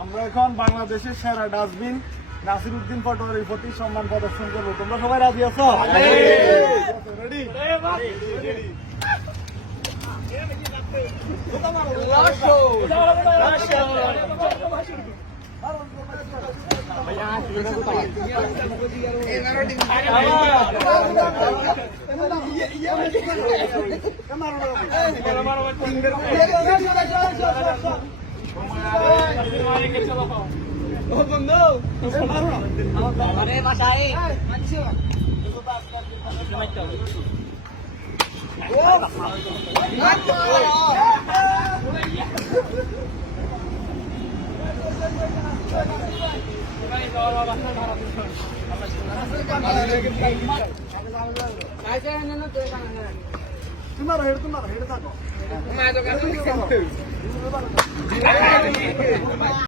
আমরা এখন বাংলাদেশের সেরা ডাস্টবিন নাসিরউদ্দিন পাটোয়ারির প্রতি সম্মান প্রদর্শন করবো। তোমরা সবাই রাজি আছো? রেডি? तुम्हारा हेड था